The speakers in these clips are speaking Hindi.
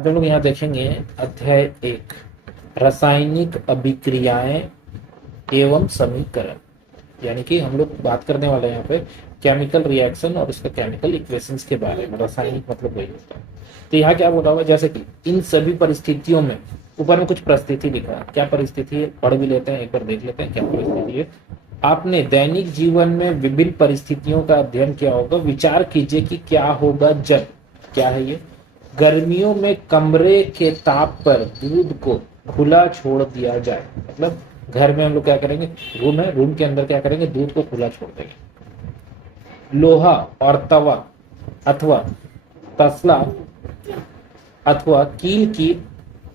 आज हम लोग यहाँ देखेंगे अध्याय 1 रासायनिक अभिक्रियाएं एवं समीकरण। यानी कि हम लोग बात करने वाले हैं यहाँ पे केमिकल रिएक्शन और इसका केमिकल इक्वेशंस के बारे में। रासायनिक मतलब वही होता है। तो यहाँ क्या बोला हुआ, जैसे कि इन सभी परिस्थितियों में, ऊपर में कुछ परिस्थिति लिखा है। क्या परिस्थिति है पढ़ भी लेते हैं, एक बार देख लेते हैं क्या परिस्थिति है। आपने दैनिक जीवन में विभिन्न परिस्थितियों का अध्ययन किया होगा। विचार कीजिए कि क्या होगा जब, क्या है ये, गर्मियों में कमरे के ताप पर दूध को खुला छोड़ दिया जाए। मतलब घर में हम लोग क्या करेंगे, रूम है, रूम के अंदर क्या करेंगे, दूध को खुला छोड़ देंगे। लोहा और तवा अथवा तसला अथवा कील की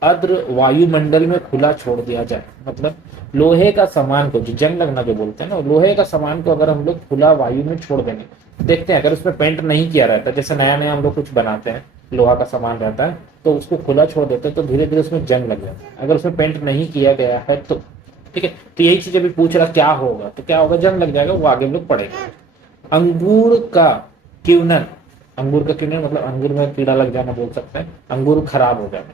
अद्र वायुमंडल में खुला छोड़ दिया जाए। मतलब लोहे का सामान को, जो जंग लगना जो बोलते हैं ना, लोहे का सामान को अगर हम लोग खुला वायु में छोड़ देंगे, देखते हैं अगर उसमें पेंट नहीं किया रहता, जैसे नया नया हम लोग कुछ बनाते हैं, लोहा का सामान रहता है तो उसको खुला छोड़ देते हैं तो धीरे धीरे उसमें जंग लग जाता है। अगर उसमें पेंट नहीं किया गया है तो ठीक है। तो यही चीज अभी पूछ रहा क्या होगा, तो क्या होगा, जंग लग जाएगा, वो आगे हम लोग पढ़ेंगे। अंगूर का क्यूनन, अंगूर का क्यूनन मतलब अंगूर में कीड़ा लग जाना बोल सकते हैं, अंगूर खराब हो जाना,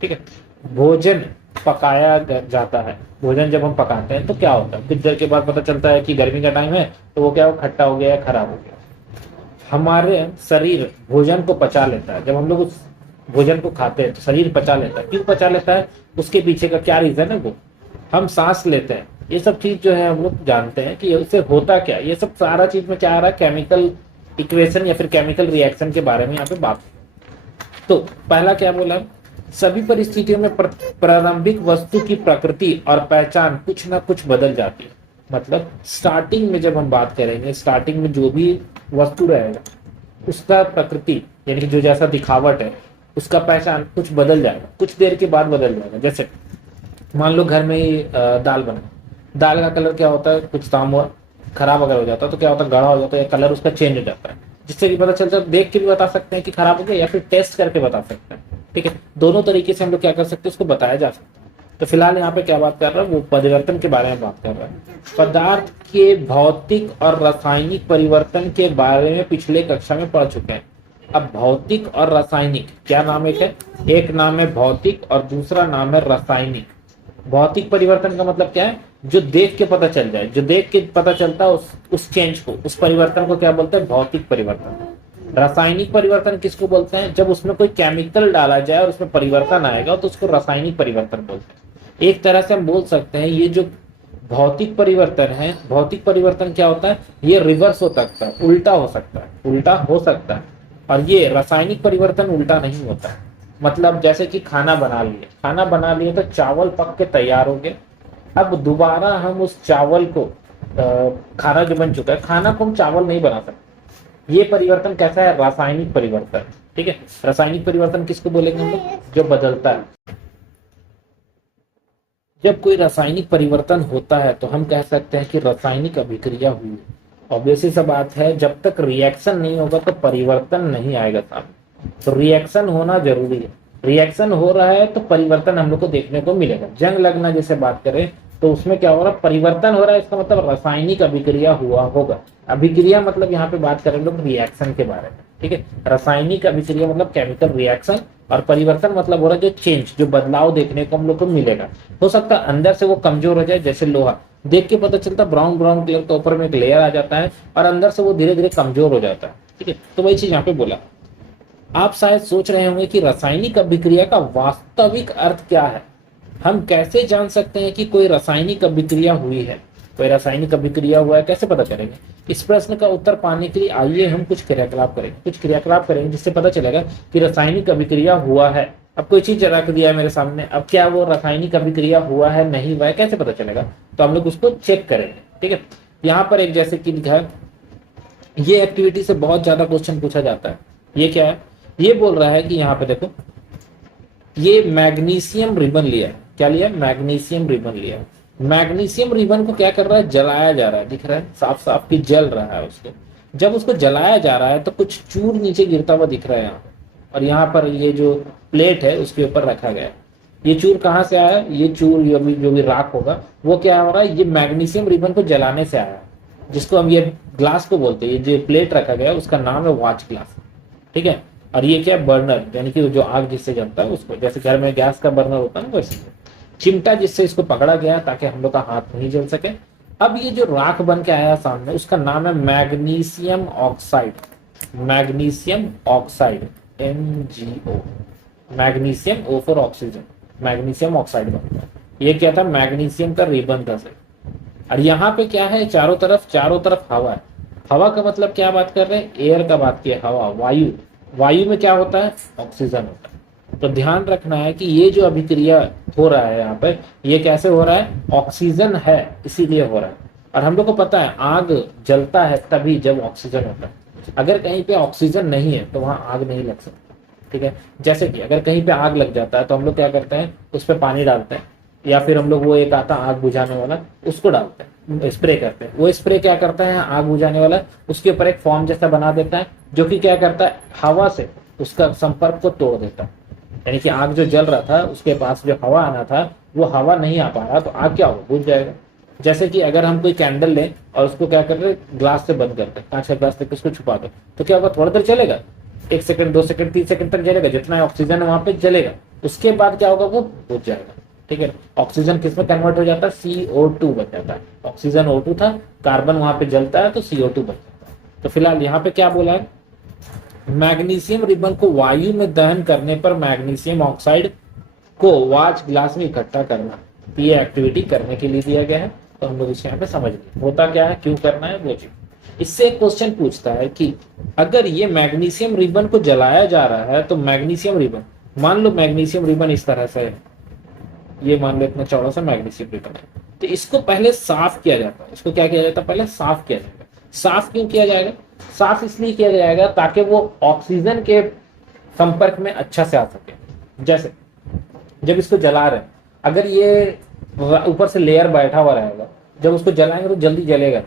ठीक है। भोजन पकाया जाता है, भोजन जब हम पकाते हैं तो क्या होता है, कुछ देर के बाद पता चलता है कि गर्मी का टाइम है तो वो क्या हो, खट्टा हो गया या खराब हो गया। हमारे शरीर भोजन को पचा लेता है, जब हम लोग उस भोजन को खाते हैं तो शरीर पचा लेता है। क्यों पचा लेता है, उसके पीछे का क्या रीजन है, वो हम सांस लेते हैं, ये सब चीज जो है हम लोग जानते हैं कि उससे होता क्या। ये सब सारा चीज में क्या आ रहा है, केमिकल इक्वेशन या फिर केमिकल रिएक्शन के बारे में यहाँ पे बात। तो पहला क्या बोला, सभी परिस्थितियों में प्रारंभिक वस्तु की प्रकृति और पहचान कुछ ना कुछ बदल जाती है। मतलब स्टार्टिंग में जब हम बात करेंगे, स्टार्टिंग में जो भी वस्तु रहेगा उसका प्रकृति यानी कि जो जैसा दिखावट है उसका पहचान कुछ बदल जाएगा, कुछ देर के बाद बदल जाएगा। जैसे मान लो घर में ही दाल बना, दाल का कलर क्या होता है, कुछ काम हुआ खराब अगर हो जाता है तो क्या होता है, गाढ़ा हो जाता है या कलर उसका चेंज हो जाता है, जिससे कि पता चलता है, देख के भी बता सकते हैं कि खराब हो गया या फिर टेस्ट करके बता सकते हैं, ठीक है। दोनों तरीके से हम लोग क्या कर सकते हैं, उसको बताया जा सकता है। तो फिलहाल यहाँ पे क्या बात कर रहा है, वो परिवर्तन के बारे में बात कर रहा है। पदार्थ के भौतिक और रासायनिक परिवर्तन के बारे में पिछले कक्षा में पढ़ चुके हैं। अब भौतिक और रासायनिक क्या नाम है, एक नाम है भौतिक और दूसरा नाम है रासायनिक। भौतिक परिवर्तन का मतलब क्या है, जो देख के पता चल जाए, जो देख के पता चलता है उस चेंज को, उस परिवर्तन को क्या बोलते हैं, भौतिक परिवर्तन। रासायनिक परिवर्तन किसको बोलते हैं, जब उसमें कोई केमिकल डाला जाए और उसमें परिवर्तन आएगा तो उसको रासायनिक परिवर्तन बोलते हैं। एक तरह से हम बोल सकते हैं ये जो भौतिक परिवर्तन है, भौतिक परिवर्तन क्या होता है, ये रिवर्स हो सकता है, उल्टा हो सकता है, उल्टा हो सकता है। और ये रासायनिक परिवर्तन उल्टा नहीं होता है। मतलब जैसे कि खाना बना लिए तो चावल पक के तैयार हो गए, अब दोबारा हम उस चावल को खाना जो बन चुका है, खाना को हम चावल नहीं बना सकते। ये परिवर्तन कैसा है, रासायनिक परिवर्तन, ठीक है। रासायनिक परिवर्तन किसको बोलेंगे हम लोग, जो बदलता है। जब कोई रासायनिक परिवर्तन होता है तो हम कह सकते हैं कि रासायनिक अभिक्रिया हुई। ऑब्वियसली सा बात है, जब तक रिएक्शन नहीं होगा तो परिवर्तन नहीं आएगा सामने। तो रिएक्शन होना जरूरी है, रिएक्शन हो रहा है तो परिवर्तन हम लोग को देखने को मिलेगा। जंग लगना जैसे बात करें तो उसमें क्या हो रहा है, परिवर्तन हो रहा है, इसका मतलब रासायनिक अभिक्रिया हुआ होगा। अभिक्रिया मतलब यहाँ पे बात करें लोग रिएक्शन के बारे में, ठीक है। रासायनिक अभिक्रिया मतलब केमिकल रिएक्शन, और परिवर्तन मतलब हो रहा है जो चेंज, जो बदलाव देखने को हम लोग को मिलेगा। हो सकता है अंदर से वो कमजोर हो जाए, जैसे लोहा देख के पता चलता ब्राउन ब्राउन कलर का, ऊपर में एक लेयर आ जाता है और अंदर से वो धीरे धीरे कमजोर हो जाता है, ठीक है। तो वही चीज यहाँ पे बोला। आप शायद सोच रहे होंगे कि रासायनिक अभिक्रिया का वास्तविक अर्थ क्या है, हम कैसे जान सकते हैं कि कोई रासायनिक अभिक्रिया हुई है, कोई रासायनिक अभिक्रिया हुआ है, कैसे पता करेंगे। इस प्रश्न का उत्तर पाने के लिए आइए हम कुछ क्रियाकलाप करेंगे जिससे पता चलेगा कि रासायनिक अभिक्रिया हुआ है। अब कोई चीज रख दिया है मेरे सामने, अब क्या वो रासायनिक अभिक्रिया हुआ है नहीं हुआ है, कैसे पता चलेगा, तो हम लोग उसको चेक करेंगे, ठीक है। यहाँ पर एक जैसे कि लिखा है, ये एक्टिविटी से बहुत ज्यादा क्वेश्चन पूछा जाता है। ये क्या है, ये बोल रहा है कि यहाँ पे देखो, ये मैग्नीशियम रिबन लिया है, क्या लिया, मैग्नीशियम रिबन लिया है। मैग्नीशियम रिबन को क्या कर रहा है, जलाया जा रहा है, दिख रहा है साफ साफ कि जल रहा है उसको। जब उसको जलाया जा रहा है तो कुछ चूर नीचे गिरता हुआ दिख रहा है यहाँ, और यहाँ पर ये जो प्लेट है उसके ऊपर रखा गया है। ये चूर कहाँ से आया, ये चूर जो भी राख होगा वो क्या हो रहा है, ये मैग्नीशियम रिबन को जलाने से आया, जिसको हम ये ग्लास को बोलते हैं। ये जो प्लेट रखा गया है उसका नाम है वॉच ग्लास, ठीक है। और ये क्या है, बर्नर, यानी कि जो आग जिससे जलता है उसको, जैसे घर में गैस का बर्नर होता है ना वैसे। चिमटा जिससे इसको पकड़ा गया ताकि हम लोग का हाथ नहीं जल सके। अब ये जो राख बन के आया सामने उसका नाम है magnesium oxide. Magnesium oxide, MgO, magnesium O for oxygen, magnesium oxide बनता है। ये क्या था, मैग्नीशियम का रिबन था सर। और यहाँ पे क्या है, चारों तरफ हवा है। हवा का मतलब क्या बात कर रहे हैं, एयर का बात किया, हवा, वायु। वायु में क्या होता है, ऑक्सीजन होता है। तो ध्यान रखना है कि ये जो अभिक्रिया हो रहा है यहाँ पे, ये कैसे हो रहा है, ऑक्सीजन है इसीलिए हो रहा है। और हम लोग को पता है आग जलता है तभी जब ऑक्सीजन होता है। अगर कहीं पे ऑक्सीजन नहीं है तो वहां आग नहीं लग सकती। ठीक है, जैसे कि अगर कहीं पे आग लग जाता है तो हम लोग क्या करते हैं, उस पर पानी डालते हैं, या फिर हम लोग वो एक आता आग बुझाने वाला उसको डालते हैं, स्प्रे करते हैं। वो स्प्रे क्या करता है, आग बुझाने वाला उसके ऊपर एक फॉर्म जैसा बना देता है, जो कि क्या करता है, हवा से उसका संपर्क को तोड़ देता है। यानी कि आग जो जल रहा था उसके पास जो हवा आना था वो हवा नहीं आ पा रहा, तो आग क्या होगा, बुझ जाएगा। जैसे कि अगर हम कोई कैंडल लें और उसको क्या कर रहे, ग्लास से बंद करते हैं, कांच का ग्लास तक उसको छुपा दो, तो क्या होगा, थोड़ा देर चलेगा, 1 सेकंड 2 सेकंड 3 सेकंड तक जलेगा, जितना ऑक्सीजन है वहां पे जलेगा। उसके बाद क्या होगा, वो बुझ जाएगा। ठीक है, ऑक्सीजन किस में कन्वर्ट हो जाता है, CO2 बन जाता है। ऑक्सीजन O2 था, कार्बन वहां पे जलता है तो CO2 बन जाता है। तो फिलहाल यहाँ पे क्या बोला है, मैग्नीशियम रिबन को वायु में दहन करने पर मैग्नीशियम ऑक्साइड को वाच ग्लास में इकट्ठा करना, ये एक्टिविटी करने के लिए दिया गया है। तो हम लोग इसे यहाँ पे समझ लें होता क्या है, क्यों करना है वो चीज। इससे एक क्वेश्चन पूछता है कि अगर ये मैग्नीशियम रिबन को जलाया जा रहा है तो मैग्नीशियम रिबन, मान लो मैग्नीशियम रिबन इस तरह से है, ये मान लो इतना चौड़ा सा मैग्नीशियम रिबन है, तो इसको पहले साफ किया जाता है। इसको क्या किया जाता है, पहले साफ किया जाएगा। साफ क्यों किया जाएगा, साफ इसलिए किया जाएगा ताकि वो ऑक्सीजन के संपर्क में अच्छा से आ सके। जैसे जब इसको जला रहे हैं, अगर ये ऊपर से लेयर बैठा हुआ रहेगा, जब उसको जलाएंगे तो जल्दी जलेगा।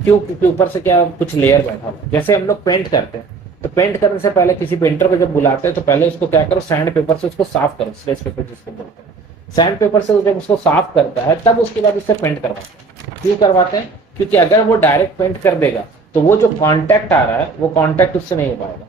क्यों, क्योंकि ऊपर से क्या कुछ लेयर बैठा हुआ। जैसे हम लोग पेंट करते हैं, तो पेंट करने से पहले किसी पेंटर को जब बुलाते हैं तो पहले उसको क्या करो, सैंड पेपर से उसको साफ करो, स्लेज पेपर जिसको बोलते हैं। सैंड पेपर से जब उसको साफ करता है तब उसके बाद उससे पेंट करवाते हैं। क्यों करवाते हैं, क्योंकि अगर वो डायरेक्ट पेंट कर देगा तो वो जो कांटेक्ट आ रहा है वो कांटेक्ट उससे नहीं हो पाएगा,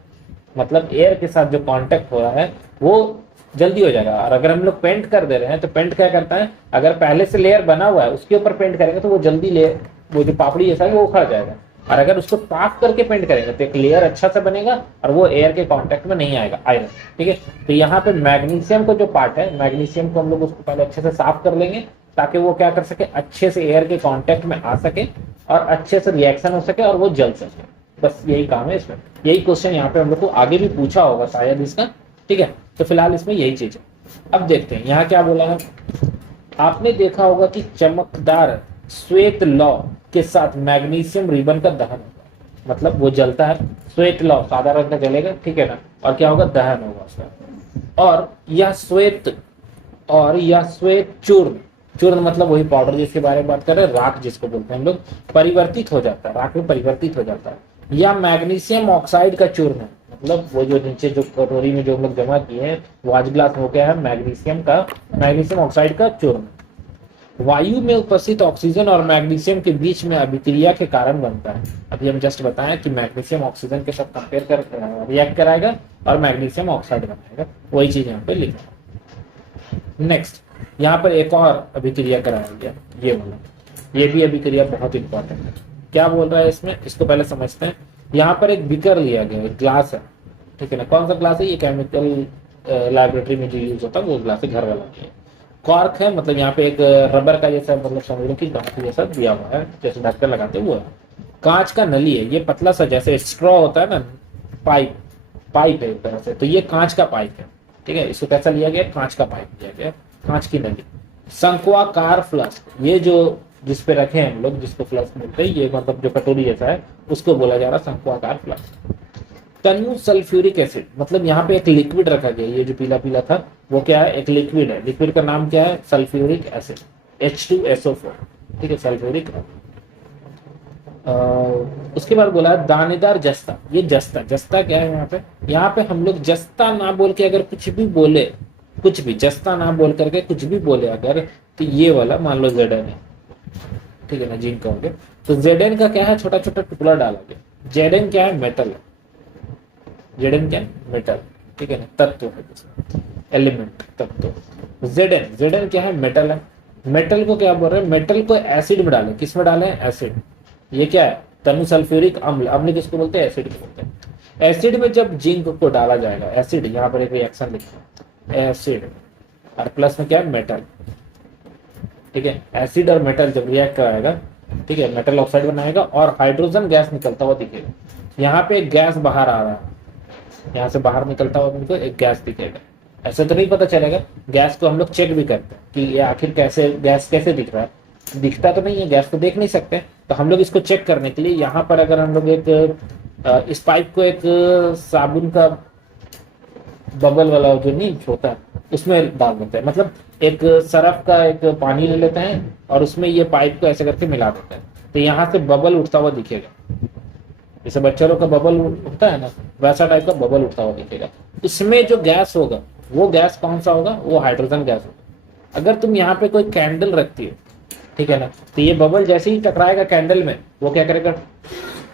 मतलब एयर के साथ जो कांटेक्ट हो रहा है वो जल्दी हो जाएगा। और अगर हम लोग पेंट कर दे रहे हैं तो पेंट क्या करता है, अगर पहले से लेयर बना हुआ है उसके ऊपर पेंट करेंगे तो वो जल्दी लेयर, वो जो पापड़ी जैसा है वो उखड़ जाएगा। और अगर उसको साफ करके पेंट करेंगे तो एक लेयर अच्छा से बनेगा और वो एयर के कांटेक्ट में नहीं आएगा, आयरन। ठीक है, तो यहाँ पे मैग्नीशियम को जो पार्ट है, मैग्नीशियम को हम लोग उसको पहले अच्छे से साफ कर लेंगे ताकि वो क्या कर सके, अच्छे से एयर के कांटेक्ट में आ सके और अच्छे से रिएक्शन हो सके और वो जल सके। बस यही काम है इसमें। यही क्वेश्चन यहाँ पे हम लोग को आगे भी पूछा होगा शायद इसका। ठीक है, तो फिलहाल इसमें यही चीज है। अब देखते हैं यहाँ क्या बोला है। आपने देखा होगा कि चमकदार श्वेत लौ के साथ मैग्नीशियम रिबन का दहन होगा, मतलब वो जलता है, श्वेत लौ सादा रंग का जलेगा, ठीक है ना, और क्या होगा, दहन होगा उसका। और यह श्वेत चूर्ण, चूर्ण मतलब वही पाउडर जिसके बारे में बात कर रहे हैं, राख जिसको बोलते हैं हम लोग, परिवर्तित हो जाता है, राख में परिवर्तित हो जाता है। या मैग्नीशियम ऑक्साइड का चूर्ण है, मतलब वो जो नीचे जो कटोरी में जो हम लोग जमा किए हैं वाच ग्लास में, हो गया है मैग्नीशियम ऑक्साइड का चूर्ण। वायु में उपस्थित ऑक्सीजन और मैग्नीशियम के बीच में अभिक्रिया के कारण बनता है। अभी हम जस्ट बताएं कि मैग्नीशियम ऑक्सीजन के साथ कंपेयर कर रिएक्ट कराएगा और मैग्नीशियम ऑक्साइड बनाएगा, वही चीज यहाँ पे लिखा। नेक्स्ट यहाँ पर एक और अभिक्रिया कराया गया, ये वाला, ये भी अभिक्रिया बहुत इंपॉर्टेंट है। क्या बोल रहा है इसमें, इसको पहले समझते हैं। यहाँ पर एक बीकर लिया गया है, ग्लास है, ठीक है ना, कौन सा ग्लास है, ये केमिकल लैबोरेटरी में जो यूज होता है वो ग्लास है, घर वाला है। कॉर्क है, मतलब यहाँ पे एक रबर का जैसा, मतलब समझ लो कि गांठ जैसा दिया हुआ है, जैसे ढक्कन लगाते हैं वो है। कांच का नली है, ये पतला सा जैसे स्ट्रॉ होता है ना, पाइप है एक तरह से, तो ये कांच का पाइप है। ठीक है, इसको कैसा लिया गया, कांच का पाइप लिया गया, कांच की नली। शंक्वाकार फ्लास्क, ये जो जिस पे रखे हैं हम लोग, जिसको फ्लास्क बोलते हैं, ये मतलब जो कटोरी जैसा है उसको बोला जा रहा है शंक्वाकार फ्लास्क। तनु सल्फ्यूरिक एसिड, मतलब यहाँ पे एक लिक्विड रखा गया, ये जो पीला पीला था वो क्या है, एक लिक्विड है। लिक्विड का नाम क्या है, सल्फ्यूरिक एसिड, H2SO4। ठीक है, सल्फ्यूरिक। उसके बाद बोला दानेदार जस्ता, ये जस्ता क्या है, यहाँ पे हम लोग जस्ता ना बोल के अगर कुछ भी बोले, कुछ भी जस्ता ना बोल करके कुछ भी बोले अगर, तो ये वाला मान लो Zn है, ठीक है ना, जिंक कहोगे तो Zn का क्या है, छोटा छोटा टुकड़ा डाला गया। Zn क्या है, मेटल है, Zn क्या है, मेटल, ठीक है ना, तत्व है, एलिमेंट, तत्व। Zn क्या है, मेटल है। मेटल को क्या बोल रहे हैं, मेटल को एसिड में डालें, किस में डालें, एसिड। ये क्या है, तनु सल्फ्यूरिक अम्ल, अम्ल किसको बोलते हैं, एसिड को बोलते हैं। एसिड में जब जिंक को डाला जाएगा, एसिड, यहाँ पर एक रिएक्शन लिखा है, एसिड और प्लस में क्या है, मेटल, ठीक है। एसिड और मेटल जब रिएक्ट कराएगा, ठीक है, मेटल ऑक्साइड बनाएगा और हाइड्रोजन गैस निकलता हुआ दिखेगा। यहाँ पे एक गैस बाहर आ रहा है, यहाँ से बाहर निकलता हुआ हमको एक गैस दिखेगा। ऐसे तो नहीं पता चलेगा, गैस को हम लोग चेक भी करते हैं कि ये आखिर कैसे, गैस कैसे दिख रहा है, दिखता तो नहीं है, गैस को देख नहीं सकते, तो हम लोग इसको चेक करने के लिए यहाँ पर अगर हम लोग एक इस पाइप को एक साबुन का बबल वाला जो नहीं होता है उसमें डाल देते हैं, मतलब एक सरफ का एक पानी ले लेते हैं और उसमें ये पाइप को ऐसे करके मिला देते हैं, तो यहाँ से बबल उठता हुआ दिखेगा, जैसे बच्चों का बबल उठता है ना, वैसा टाइप का बबल उठता हुआ दिखेगा। इसमें जो गैस होगा वो गैस कौन सा होगा, वो हाइड्रोजन गैस होगा। अगर तुम यहाँ पे कोई कैंडल रखती हो, ठीक है ना, तो ये बबल जैसे ही टकराएगा कैंडल में, वो क्या करेगा,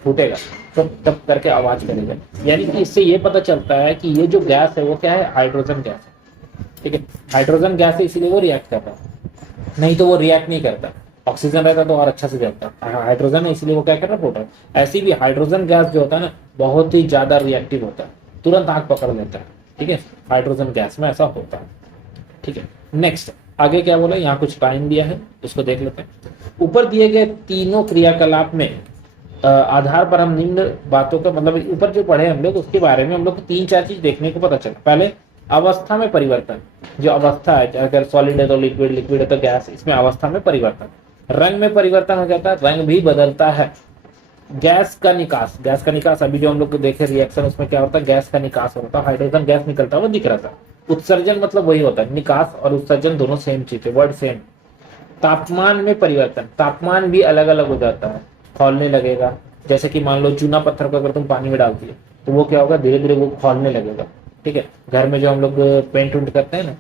फूटेगा, टप टप करके आवाज करेगा। यानी कि इससे ये पता चलता है कि ये जो गैस है वो क्या है, हाइड्रोजन गैस है, ठीक है। हाइड्रोजन गैस है इसीलिए वो रिएक्ट कर रहा है, नहीं तो वो रिएक्ट नहीं करता। ऑक्सीजन रहता तो और अच्छा से जलता, हाइड्रोजन है इसलिए वो क्या कर रहा है, फूट रहा है। ऐसी भी हाइड्रोजन गैस जो होता है ना, बहुत ही ज्यादा रिएक्टिव होता है, तुरंत आग पकड़ लेता है, ठीक है, हाइड्रोजन गैस में ऐसा होता है, ठीक है। नेक्स्ट आगे क्या बोला, यहाँ कुछ टाइम दिया है, उसको देख लेते हैं। ऊपर दिए गए तीनों क्रियाकलाप में आधार पर हम निम्न बातों का, मतलब ऊपर जो पढ़े हम लोग उसके बारे में हम लोग को 3-4 चीज देखने को पता चला। पहले अवस्था में परिवर्तन, जो अवस्था है, अगर सॉलिड है तो लिक्विड, लिक्विड है तो गैस, इसमें अवस्था में परिवर्तन। रंग में परिवर्तन हो जाता है, रंग भी बदलता है। गैस का निकास, गैस का निकास अभी जो हम लोग देखे रिएक्शन, उसमें क्या होता है, गैस का निकास होता है, हाइड्रोजन गैस निकलता हुआ दिख रहा था। उत्सर्जन मतलब वही होता है, निकास और उत्सर्जन दोनों सेम चीज है, वर्ड सेम। तापमान में परिवर्तन, तापमान भी अलग अलग हो जाता है, खौलने लगेगा। जैसे कि मान लो चूना पत्थर को अगर तुम पानी में डालती है तो वो क्या होगा, धीरे धीरे वो खौलने लगेगा, ठीक है। घर में जो हम लोग पेंट उंट करते हैं ना,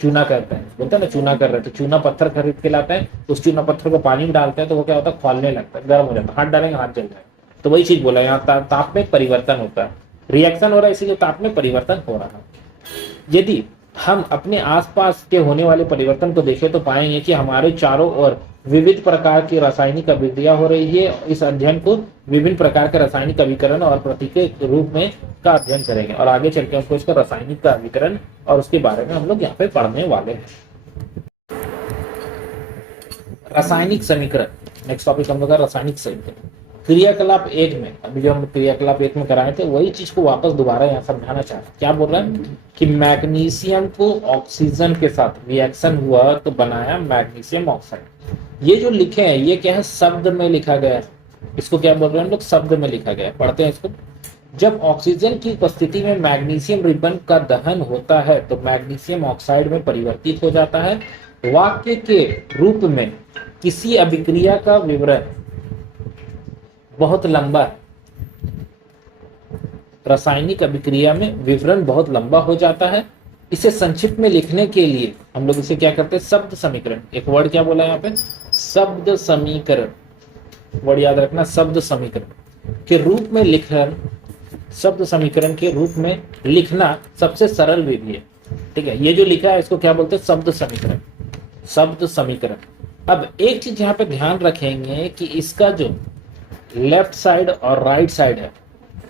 चूना करते हैं, बोलते हैं ना चूना कर रहे, तो चूना पत्थर खरीद के लाते हैं, उस चूना पत्थर को पानी में डालते हैं तो वो क्या होता है, खौलने लगता है, गर्म हो जाता है, हाथ डालेंगे हाथ जल जाएगा। तो वही चीज बोला, यहाँ ताप में परिवर्तन होता है, रिएक्शन हो रहा है इसीलिए ताप में परिवर्तन हो रहा है। यदि हम अपने आसपास के होने वाले परिवर्तन को देखें तो पाएंगे कि हमारे चारों ओर विविध प्रकार की रासायनिक अभिक्रिया हो रही है। इस अध्ययन को विभिन्न प्रकार के रासायनिक अभिकरण और प्रतीक के रूप में का अध्ययन करेंगे और आगे चल के हमको इसका रासायनिक का अभिकरण और उसके बारे में हम लोग यहाँ पे पढ़ने वाले हैं। रासायनिक समीकरण, नेक्स्ट टॉपिक हम लोग का रासायनिक समीकरण। क्रियाकलाप 1 में, अभी जो हम क्रियाकलाप 1 में कराए थे वही चीज को वापस दोबारा यहाँ समझाना चाह रहे हैं। क्या बोल रहे हैं कि मैग्नीशियम को ऑक्सीजन के साथ रिएक्शन हुआ तो बनाया मैग्नीशियम ऑक्साइड। ये जो लिखे हैं ये क्या है, शब्द में लिखा गया है, इसको क्या बोल रहे हैं हम लोग, शब्द में लिखा गया है। पढ़ते हैं इसको। जब ऑक्सीजन की उपस्थिति में मैग्नीशियम रिबन का दहन होता है तो मैग्नीशियम ऑक्साइड में परिवर्तित हो जाता है। वाक्य के रूप में किसी अभिक्रिया का विवरण बहुत लंबा है, रासायनिक अभिक्रिया में विवरण बहुत लंबा हो जाता है। इसे संक्षिप्त में लिखने के लिए हम लोग इसे क्या करते हैं, शब्द समीकरण। एक वर्ड क्या बोला यहाँ पे, शब्द समीकरण, वर्ड याद रखना, शब्द समीकरण के रूप में लिखना, शब्द समीकरण के रूप में लिखना सबसे सरल विधि है, ठीक है। ये जो लिखा है इसको क्या बोलते हैं, शब्द समीकरण, शब्द समीकरण। अब एक चीज यहाँ पे ध्यान रखेंगे कि इसका जो लेफ्ट साइड और राइट साइड है,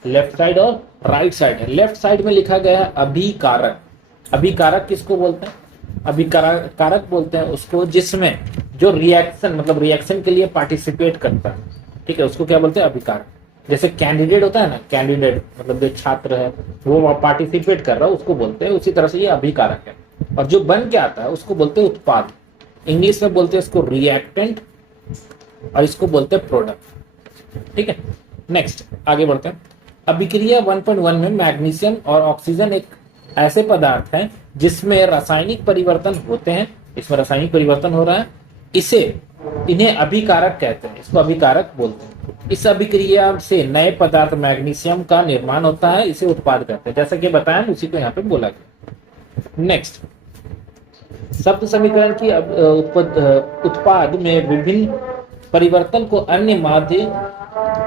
लेफ्ट साइड और राइट साइड है। लेफ्ट साइड में लिखा गया है अभिकारक। अभिकारक किसको बोलते हैं, अभिकारक बोलते हैं उसको जिसमें जो रिएक्शन, मतलब रिएक्शन के लिए पार्टिसिपेट करता है, ठीक है, उसको क्या बोलते हैं, अभिकारक। जैसे कैंडिडेट होता है ना, कैंडिडेट मतलब जो छात्र है वो पार्टिसिपेट कर रहा है उसको बोलते हैं, उसी तरह से ये अभिकारक है। और जो बन के आता है उसको बोलते हैं उत्पाद। इंग्लिश में बोलते हैं इसको रिएक्टेंट और इसको बोलते हैं प्रोडक्ट, ठीक है। नेक्स्ट आगे बढ़ते हैं। अभिक्रिया 1.1 में मैग्नीशियम और ऑक्सीजन एक ऐसे पदार्थ हैं जिसमें रासायनिक परिवर्तन होते हैं, इसमें रासायनिक परिवर्तन हो रहा है, इन्हें अभिकारक कहते हैं, इसको अभिकारक बोलते हैं। इस अभिक्रिया से नए पदार्थ मैग्नीशियम का निर्माण होता है, इसे उत्पाद कहते हैं। जैसा कि बताया उसी को यहाँ पे बोला गया। नेक्स्ट, शब्द समीकरण की उत्पाद में विभिन्न परिवर्तन को अन्य माध्य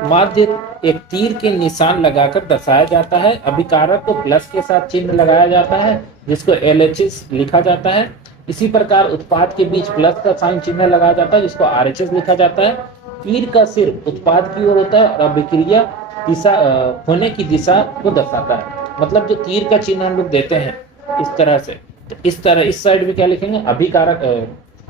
माध्य एक तीर के निशान लगाकर दर्शाया जाता है। अभिकारक को प्लस के साथ चिन्ह लगाया जाता है जिसको LHS लिखा जाता है। इसी प्रकार उत्पाद के बीच प्लस का साइन चिन्ह लगाया जाता है जिसको RHS लिखा जाता है। तीर का सिर उत्पाद की ओर होता है और अभिक्रिया दिशा होने की दिशा को दर्शाता है। मतलब जो तीर का चिन्ह हम लोग देते हैं इस तरह से, तो इस तरह इस साइड में क्या लिखेंगे, अभिकारक,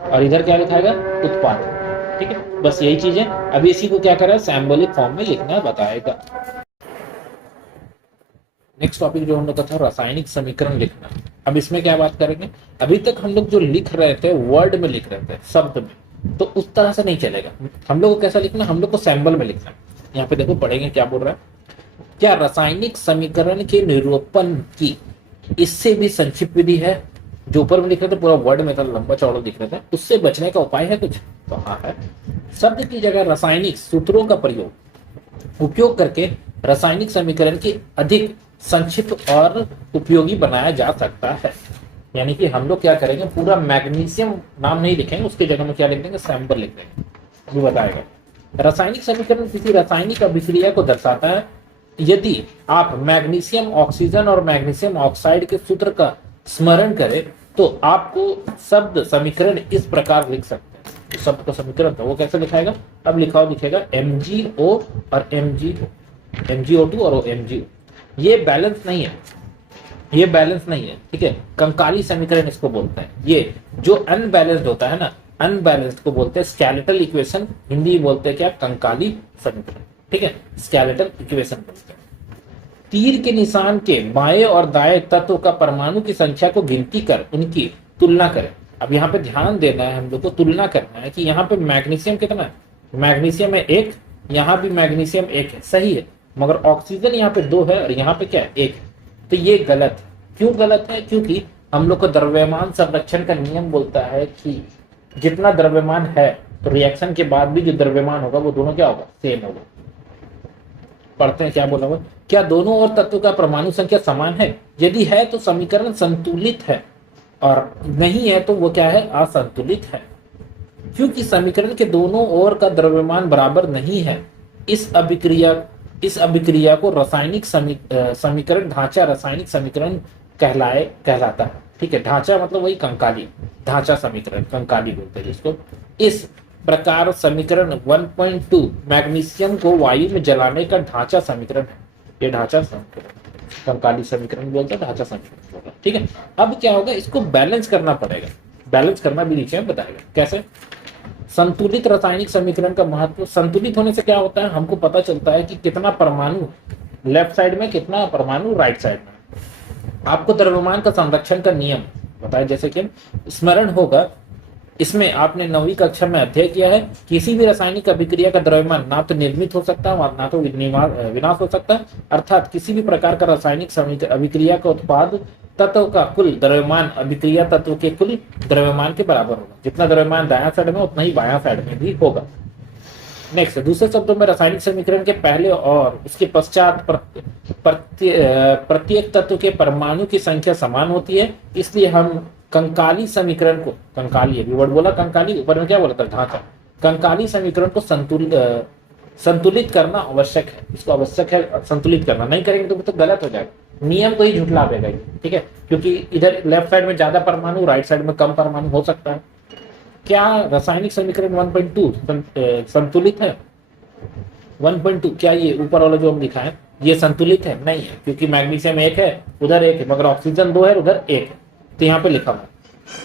और इधर क्या लिखाएगा, उत्पाद। ठीक है, बस यही चीज है। अभी इसी को क्या कर रहा है, सिंबॉलिक फॉर्म में लिखना बताएगा। नेक्स्ट टॉपिक जो हम लोग का था रासायनिक समीकरण लिखना। अब इसमें क्या बात करेंगे, अभी तक हम लोग जो लिख रहे थे वर्ड में लिख रहे थे, शब्द में, तो उस तरह से नहीं चलेगा। हम लोग को कैसा लिखना, हम लोग को सिंबल में लिखना। यहाँ पे देखो पढ़ेंगे क्या बोल रहा है, क्या रासायनिक समीकरण के निरूपण की इससे भी संक्षिप्त विधि है। जो ऊपर में लिख रहे थे पूरा वर्ड में था, लंबा चौड़ा दिख रहा था, उससे बचने का उपाय है कुछ, तो हाँ है। शब्द की जगह रासायनिक सूत्रों का उपयोग करके रासायनिक समीकरण की अधिक संक्षिप्त और उपयोगी बनाया जा सकता है। यानी कि हम लोग क्या करेंगे, पूरा मैग्नीशियम नाम नहीं लिखेंगे, उसकी जगह में क्या लिख देंगे, सैंपल लिख देंगे, वो बताएगा। रासायनिक समीकरण किसी रासायनिक अभिक्रिया को दर्शाता है। यदि आप मैग्नीशियम ऑक्सीजन और मैग्नीशियम ऑक्साइड के सूत्र का स्मरण करें तो आपको शब्द समीकरण इस प्रकार लिख सकते हैं। शब्द का समीकरण था वो कैसे लिखाएगा, अब लिखाओ दिखेगा MgO और MgO2 और MgO। ये बैलेंस नहीं है, ये बैलेंस नहीं है, ठीक है, कंकाली समीकरण इसको बोलते हैं। ये जो अनबैलेंस्ड होता है ना, अनबैलेंस्ड को बोलते हैं स्केलेटल इक्वेशन, हिंदी में बोलते हैं क्या, कंकाली समीकरण। ठीक है, स्केलेटल इक्वेशन बोलते हैं। तीर के निशान के बाएं और दाएं तत्व का परमाणु की संख्या को गिनती कर उनकी तुलना करें। अब यहाँ पे ध्यान देना है, हम लोग को तुलना करना है कि यहाँ पे मैग्नीशियम कितना है, मैग्नीशियम है 1, यहाँ भी मैग्नीशियम 1 है, सही है, मगर ऑक्सीजन यहाँ पे 2 है और यहाँ पे क्या है, 1। तो ये गलत है। क्यों गलत है, क्योंकि हम लोग को द्रव्यमान संरक्षण का नियम बोलता है कि जितना द्रव्यमान है तो रिएक्शन के बाद भी जो द्रव्यमान होगा वो दोनों क्या होगा, सेम होगा। पढ़ते हैं क्या बोला हुआ, क्या दोनों और तत्वों का परमाणु संख्या समान है। यदि है तो समीकरण संतुलित है और नहीं है तो वो क्या है, असंतुलित है। क्योंकि समीकरण के दोनों ओर का द्रव्यमान बराबर नहीं है, इस अभिक्रिया को रासायनिक समीकरण ढांचा रासायनिक समीकरण कहलाता है। ठीक है, ढांचा मतलब वही कंकाली, ढांचा समीकरण कंकाली बोलते हैं जिसको। इस प्रकार समीकरण 1.2 मैग्नीशियम को वायु में जलाने का ढांचा समीकरण है। ये ढांचा समीकरण कंकाली समीकरण बोलते हैं, ढांचा समीकरण बोलते हैं। ठीक है, अब क्या होगा, इसको बैलेंस करना पड़ेगा। बैलेंस करना भी नीचे में बताएगा कैसे। संतुलित रासायनिक समीकरण का महत्व, संतुलित होने से क्या होता है, हमको पता चलता है कि कितना परमाणु लेफ्ट साइड में, कितना परमाणु राइट साइड में। आपको द्रव्यमान का संरक्षण का नियम बताया, जैसे कि स्मरण होगा, इसमें आपने 9वीं कक्षा में अध्ययन किया है। किसी भी रासायनिक अभिक्रिया का द्रव्यमान ना तो निर्मित हो सकता है ना तो विनाश हो सकता है। अर्थात किसी भी प्रकार का रासायनिक अभिक्रिया का उत्पाद तत्व का कुल द्रव्यमान अभिक्रिया तत्व के कुल द्रव्यमान के बराबर होगा। जितना द्रव्यमान दायां साइड में उतना ही बायां साइड में भी होगा। नेक्स्ट, दूसरे शब्दों में रासायनिक समीकरण के पहले और उसके पश्चात प्रत्येक तत्व के परमाणु की संख्या समान होती है। इसलिए हम कंकाली समीकरण को, कंकाली अभी वर्ड बोला कंकाली, ऊपर में क्या बोला था, ढांचा। कंकाली समीकरण को संतुलित करना आवश्यक है। इसको आवश्यक है संतुलित करना, नहीं करेंगे तो गलत हो जाएगा, नियम को ही झुठला देगा। ठीक है, क्योंकि इधर लेफ्ट साइड में ज्यादा परमाणु, राइट साइड में कम परमाणु हो सकता है। क्या रासायनिक समीकरण 1.2 संतुलित है? 1.2 क्या ये ऊपर वाला जो हम लिखा है ये संतुलित है? नहीं है, क्योंकि मैग्नीशियम 1 है, उधर 1 है, मगर ऑक्सीजन 2 है, उधर 1 है, तो यहाँ पे लिखा हुआ।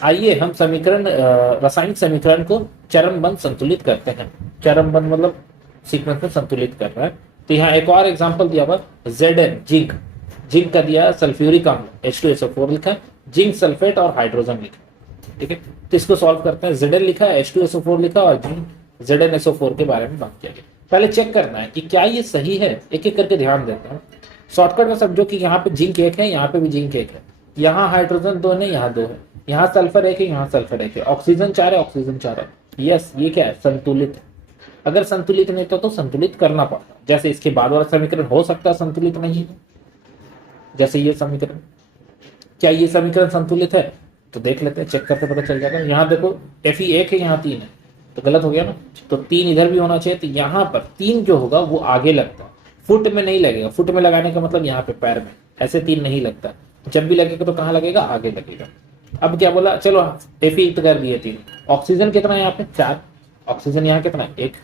आइए हम समीकरण रासायनिक समीकरण को चरमबंद संतुलित करते हैं। चरमबंद मतलब सीक्वेंस में संतुलित कर रहा है। तो यहाँ एक और एग्जांपल दिया हुआ, Zn जिंक, जिंक का दिया सल्फ्यूरिक अम्ल H2SO4 लिखा है, जिंक सल्फेट और हाइड्रोजन लिखा। ठीक है, तो इसको सॉल्व करते हैं। Zn लिखा है, H2SO4 लिखा और जिंक ZnSO4 के बारे में बात किया गया। पहले चेक करना है कि क्या ये सही है, एक एक करके ध्यान देते हैं। शॉर्टकट में समझो कि यहाँ पे जिंक 1 है, यहाँ पे भी जिंक 1 है, यहाँ हाइड्रोजन 2 नहीं, यहाँ 2 है, यहाँ सल्फर 1 है, यहाँ सल्फर 1 है, ऑक्सीजन 4 है, ऑक्सीजन 4 है। यस, ये क्या है, संतुलित है। अगर संतुलित नहीं तो संतुलित करना पड़ता। जैसे इसके बाद वाला समीकरण हो सकता है संतुलित नहीं है, जैसे ये समीकरण। क्या ये समीकरण संतुलित है? तो देख लेते हैं, चेक करके पता चल जाएगा। यहाँ देखो Fe 1 है, यहाँ 3 है, तो गलत हो गया ना। तो 3 इधर भी होना चाहिए, तो यहाँ पर 3 जो होगा वो आगे लगता है, फुट में नहीं लगेगा। फुट में लगाने का मतलब यहाँ पे पैर में, ऐसे 3 नहीं लगता। जब भी लगेगा तो कहाँ लगेगा, आगे लगेगा। अब क्या बोला, चलो इफेक्ट कर दिए 3। ऑक्सीजन कितना है यहाँ पे, 4। ऑक्सीजन यहाँ कितना है, 1।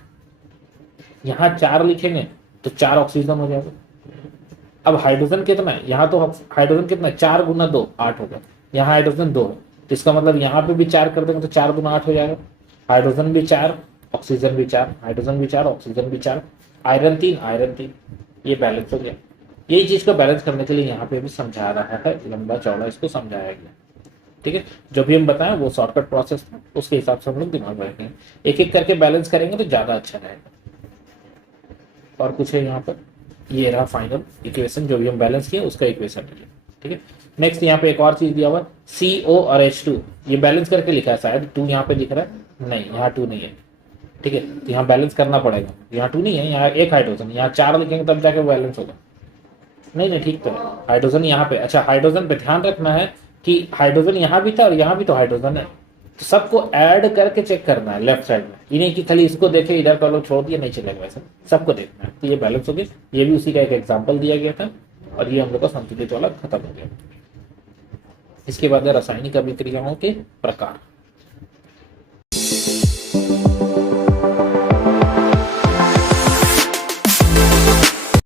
यहाँ 4 लिखेंगे तो 4 ऑक्सीजन हो जाएगा। अब हाइड्रोजन कितना है, यहाँ तो हाइड्रोजन कितना है, 4 गुना 2 8 होगा। यहाँ हाइड्रोजन 2 है, तो इसका मतलब यहाँ पे भी 4 कर देंगे तो 4 गुना 8 हो जाएगा। हाइड्रोजन भी 4, ऑक्सीजन भी 4, हाइड्रोजन भी 4, ऑक्सीजन भी 4, आयरन 3, आयरन 3। ये बैलेंस हो गया। यही चीज को बैलेंस करने के लिए यहाँ पे भी समझा रहा है, लंबा चौड़ा इसको समझाया गया। ठीक है, जो भी हम बताएं वो शॉर्टकट प्रोसेस था, उसके हिसाब से हम लोग दिमाग में रखेंगे। एक एक करके बैलेंस करेंगे तो ज्यादा अच्छा रहेगा। और कुछ है यहाँ पर, ये रहा फाइनल इक्वेशन, जो भी हम बैलेंस किए उसका इक्वेशन है। ठीक है, नेक्स्ट यहाँ पे एक और चीज दिया हुआ है, CO और H2। ये बैलेंस करके लिखा है, शायद 2 यहाँ पे दिख रहा है, नहीं यहाँ 2 नहीं है। ठीक है, तो यहाँ बैलेंस करना पड़ेगा, यहाँ 2 नहीं है, यहाँ 1 हाइड्रोजन, यहाँ 4 लिखेंगे तब जाके बैलेंस होगा। नहीं नहीं ठीक तो है, हाइड्रोजन यहाँ पे, अच्छा हाइड्रोजन पे ध्यान रखना है कि हाइड्रोजन यहाँ भी था और यहाँ भी तो हाइड्रोजन है, तो सबको ऐड करके चेक करना है लेफ्ट साइड में। ये नहीं कि खाली इसको देखे इधर का लोग छोड़ दिया, नहीं चलेगा वैसे, सबको देखना है। तो ये बैलेंस हो गया, ये भी उसी का एक एग्जाम्पल दिया गया था, और ये हम लोग का संतुलित वाला खत्म हो गया। इसके बाद रासायनिक अभिक्रियाओं के प्रकार।